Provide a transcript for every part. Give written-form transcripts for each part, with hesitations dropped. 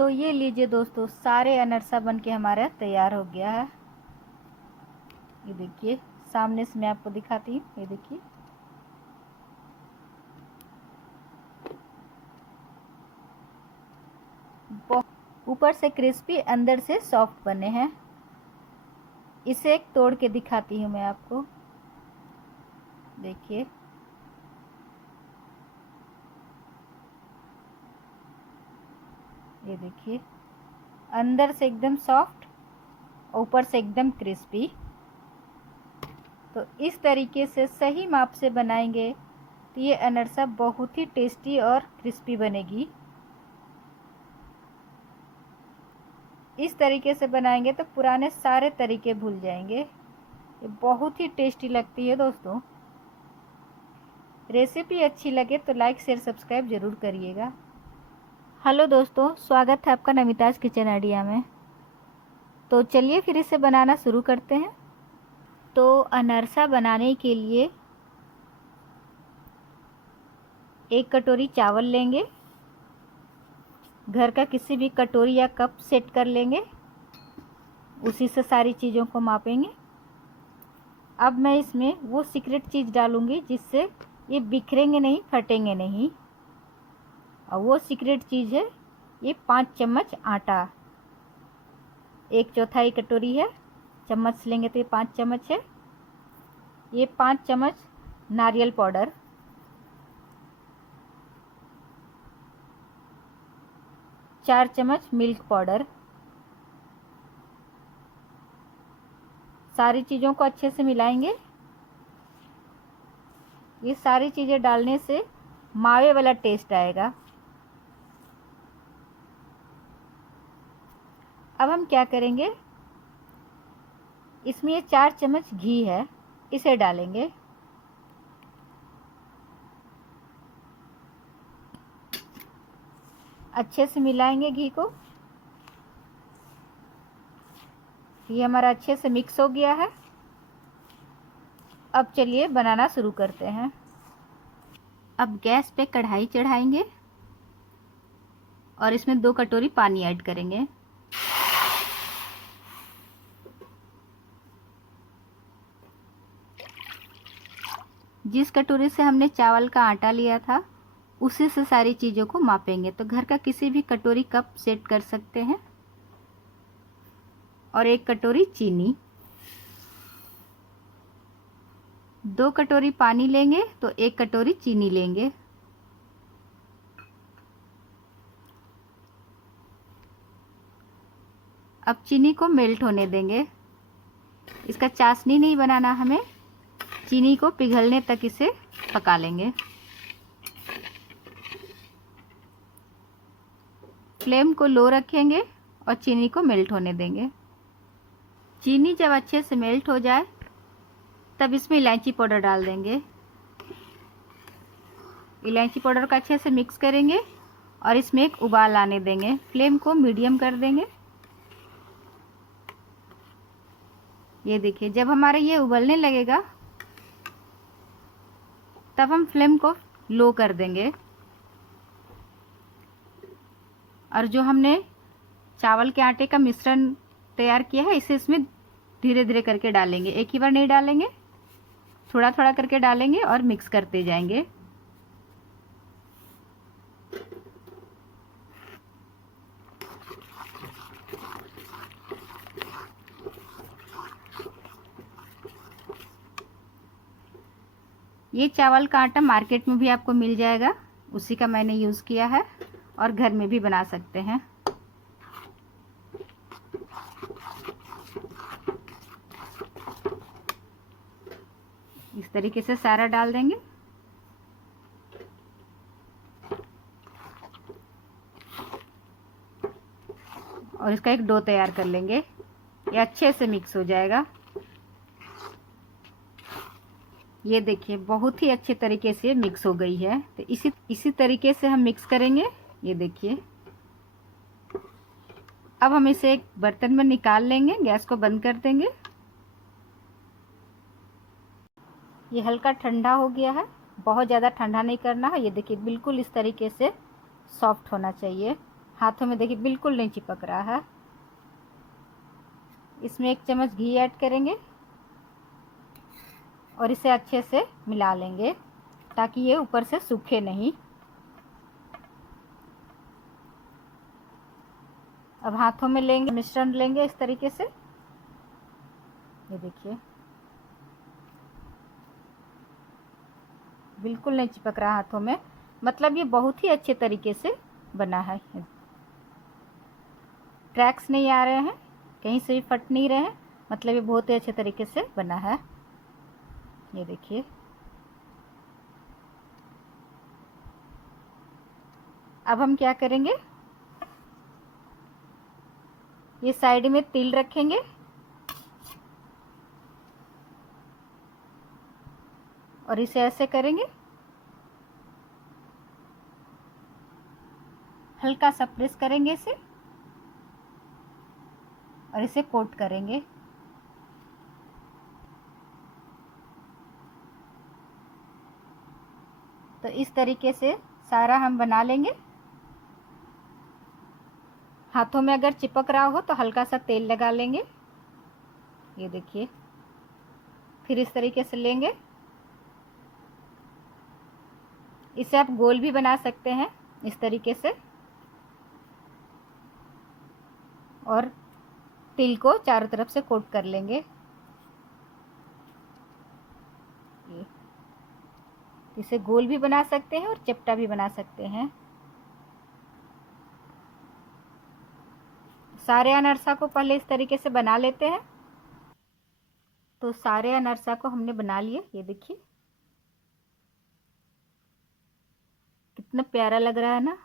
तो ये लीजिए दोस्तों, सारे अनरसा बन के हमारा तैयार हो गया है। ये देखिए, सामने से मैं आपको दिखाती हूँ। ये देखिए, ऊपर से क्रिस्पी, अंदर से सॉफ्ट बने हैं। इसे एक तोड़ के दिखाती हूँ मैं आपको। देखिए, ये देखिए, अंदर से एकदम सॉफ्ट, ऊपर से एकदम क्रिस्पी। तो इस तरीके से सही माप से बनाएंगे तो ये अनरसा बहुत ही टेस्टी और क्रिस्पी बनेगी। इस तरीके से बनाएंगे तो पुराने सारे तरीके भूल जाएंगे। ये बहुत ही टेस्टी लगती है दोस्तों। रेसिपी अच्छी लगे तो लाइक शेयर सब्सक्राइब ज़रूर करिएगा। हेलो दोस्तों, स्वागत है आपका नमिताज किचन आइडिया में। तो चलिए फिर इसे बनाना शुरू करते हैं। तो अनरसा बनाने के लिए 1 कटोरी चावल लेंगे। घर का किसी भी कटोरी या कप सेट कर लेंगे, उसी से सारी चीज़ों को मापेंगे। अब मैं इसमें वो सीक्रेट चीज़ डालूँगी जिससे ये बिखरेंगे नहीं, फटेंगे नहीं। और वो सीक्रेट चीज़ है ये 5 चम्मच आटा। 1/4 कटोरी है, चम्मच लेंगे तो ये 5 चम्मच है। ये 5 चम्मच नारियल पाउडर, 4 चम्मच मिल्क पाउडर। सारी चीज़ों को अच्छे से मिलाएंगे। ये सारी चीज़ें डालने से मावे वाला टेस्ट आएगा। अब हम क्या करेंगे, इसमें ये 4 चम्मच घी है, इसे डालेंगे। अच्छे से मिलाएंगे घी को। ये हमारा अच्छे से मिक्स हो गया है। अब चलिए बनाना शुरू करते हैं। अब गैस पे कढ़ाई चढ़ाएंगे और इसमें 2 कटोरी पानी ऐड करेंगे। जिस कटोरी से हमने चावल का आटा लिया था उसी से सारी चीज़ों को मापेंगे। तो घर का किसी भी कटोरी कप सेट कर सकते हैं। और 1 कटोरी चीनी, 2 कटोरी पानी लेंगे तो 1 कटोरी चीनी लेंगे। अब चीनी को मेल्ट होने देंगे। इसका चाशनी नहीं बनाना हमें, चीनी को पिघलने तक इसे पका लेंगे। फ्लेम को लो रखेंगे और चीनी को मेल्ट होने देंगे। चीनी जब अच्छे से मेल्ट हो जाए तब इसमें इलायची पाउडर डाल देंगे। इलायची पाउडर को अच्छे से मिक्स करेंगे और इसमें एक उबाल आने देंगे। फ्लेम को मीडियम कर देंगे। ये देखिए, जब हमारा ये उबलने लगेगा तब हम फ्लेम को लो कर देंगे। और जो हमने चावल के आटे का मिश्रण तैयार किया है इसे इसमें धीरे धीरे करके डालेंगे। एक ही बार नहीं डालेंगे, थोड़ा थोड़ा करके डालेंगे और मिक्स करते जाएंगे। ये चावल का आटा मार्केट में भी आपको मिल जाएगा, उसी का मैंने यूज़ किया है और घर में भी बना सकते हैं। इस तरीके से सारा डाल देंगे। और इसका एक डो तैयार कर लेंगे। ये अच्छे से मिक्स हो जाएगा। ये देखिए, बहुत ही अच्छे तरीके से मिक्स हो गई है। तो इसी तरीके से हम मिक्स करेंगे। ये देखिए, अब हम इसे एक बर्तन में निकाल लेंगे। गैस को बंद कर देंगे। ये हल्का ठंडा हो गया है, बहुत ज़्यादा ठंडा नहीं करना है। ये देखिए, बिल्कुल इस तरीके से सॉफ्ट होना चाहिए। हाथों में देखिए बिल्कुल नहीं चिपक रहा है। इसमें 1 चम्मच घी ऐड करेंगे और इसे अच्छे से मिला लेंगे ताकि ये ऊपर से सूखे नहीं। अब हाथों में लेंगे, मिश्रण लेंगे इस तरीके से, ये देखिए बिल्कुल नहीं चिपक रहा हाथों में, मतलब ये बहुत ही अच्छे तरीके से बना है। क्रैक्स नहीं आ रहे हैं, कहीं से भी फट नहीं रहे हैं, मतलब ये बहुत ही अच्छे तरीके से बना है। ये देखिए अब हम क्या करेंगे, ये साइड में तिल रखेंगे और इसे ऐसे करेंगे, हल्का सा प्रेस करेंगे इसे और इसे कोट करेंगे। तो इस तरीके से सारा हम बना लेंगे। हाथों में अगर चिपक रहा हो तो हल्का सा तेल लगा लेंगे, ये देखिए। फिर इस तरीके से लेंगे, इसे आप गोल भी बना सकते हैं इस तरीके से, और तिल को चारों तरफ से कोट कर लेंगे। इसे गोल भी बना सकते हैं और चपटा भी बना सकते हैं। सारे अनरसा को पहले इस तरीके से बना लेते हैं। तो सारे अनरसा को हमने बना लिए, ये देखिए कितना प्यारा लग रहा है ना।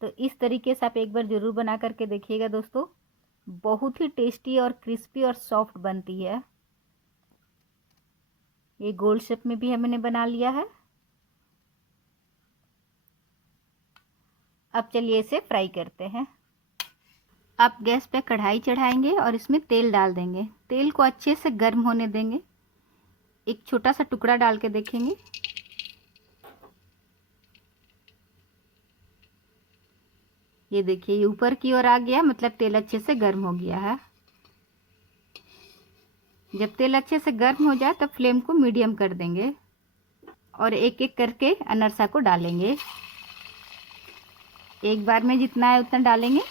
तो इस तरीके से आप एक बार ज़रूर बना करके देखिएगा दोस्तों, बहुत ही टेस्टी और क्रिस्पी और सॉफ्ट बनती है। ये गोल शेप में भी हमने बना लिया है। अब चलिए इसे फ्राई करते हैं। आप गैस पे कढ़ाई चढ़ाएंगे और इसमें तेल डाल देंगे। तेल को अच्छे से गर्म होने देंगे। एक छोटा सा टुकड़ा डाल के देखेंगे, ये देखिए ये ऊपर की ओर आ गया, मतलब तेल अच्छे से गर्म हो गया है। जब तेल अच्छे से गर्म हो जाए तो फ्लेम को मीडियम कर देंगे और एक एक करके अनरसा को डालेंगे। एक बार में जितना है उतना डालेंगे।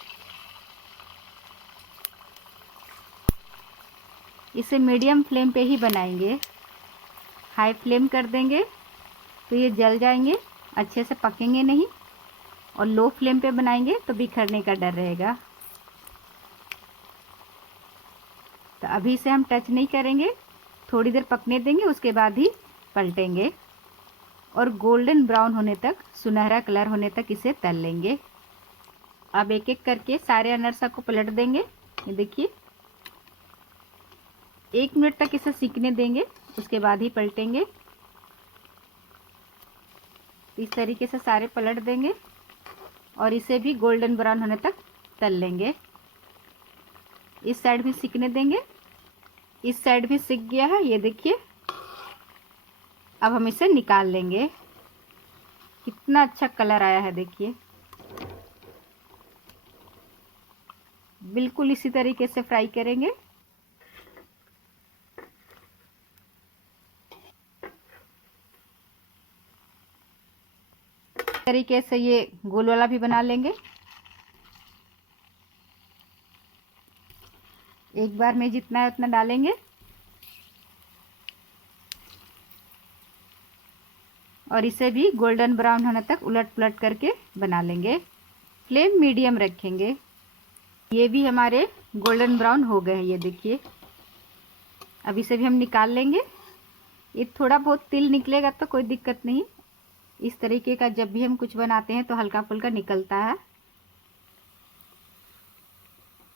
इसे मीडियम फ्लेम पे ही बनाएंगे, हाई फ्लेम कर देंगे तो ये जल जाएंगे, अच्छे से पकेंगे नहीं। और लो फ्लेम पे बनाएंगे तो बिखरने का डर रहेगा। तो अभी से हम टच नहीं करेंगे, थोड़ी देर पकने देंगे, उसके बाद ही पलटेंगे और गोल्डन ब्राउन होने तक, सुनहरा कलर होने तक इसे तल लेंगे। अब एक एक करके सारे अनरसा को पलट देंगे, ये देखिए 1 मिनट तक इसे सीखने देंगे, उसके बाद ही पलटेंगे। इस तरीके से सारे पलट देंगे और इसे भी गोल्डन ब्राउन होने तक तल लेंगे। इस साइड भी सीखने देंगे, इस साइड भी सीख गया है, ये देखिए। अब हम इसे निकाल लेंगे। कितना अच्छा कलर आया है देखिए। बिल्कुल इसी तरीके से फ्राई करेंगे। तरीके से ये गोल वाला भी बना लेंगे। एक बार में जितना है उतना डालेंगे और इसे भी गोल्डन ब्राउन होने तक उलट पुलट करके बना लेंगे। फ्लेम मीडियम रखेंगे। ये भी हमारे गोल्डन ब्राउन हो गए हैं, ये देखिए। अब इसे भी हम निकाल लेंगे। ये थोड़ा बहुत तिल निकलेगा तो कोई दिक्कत नहीं, इस तरीके का जब भी हम कुछ बनाते हैं तो हल्का फुल्का निकलता है।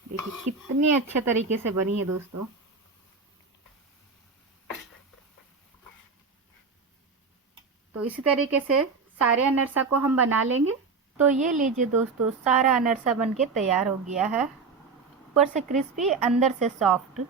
देखिए कितनी अच्छे तरीके से बनी है दोस्तों। तो इसी तरीके से सारे अनरसा को हम बना लेंगे। तो ये लीजिए दोस्तों, सारा अनरसा बनके तैयार हो गया है। ऊपर से क्रिस्पी, अंदर से सॉफ्ट।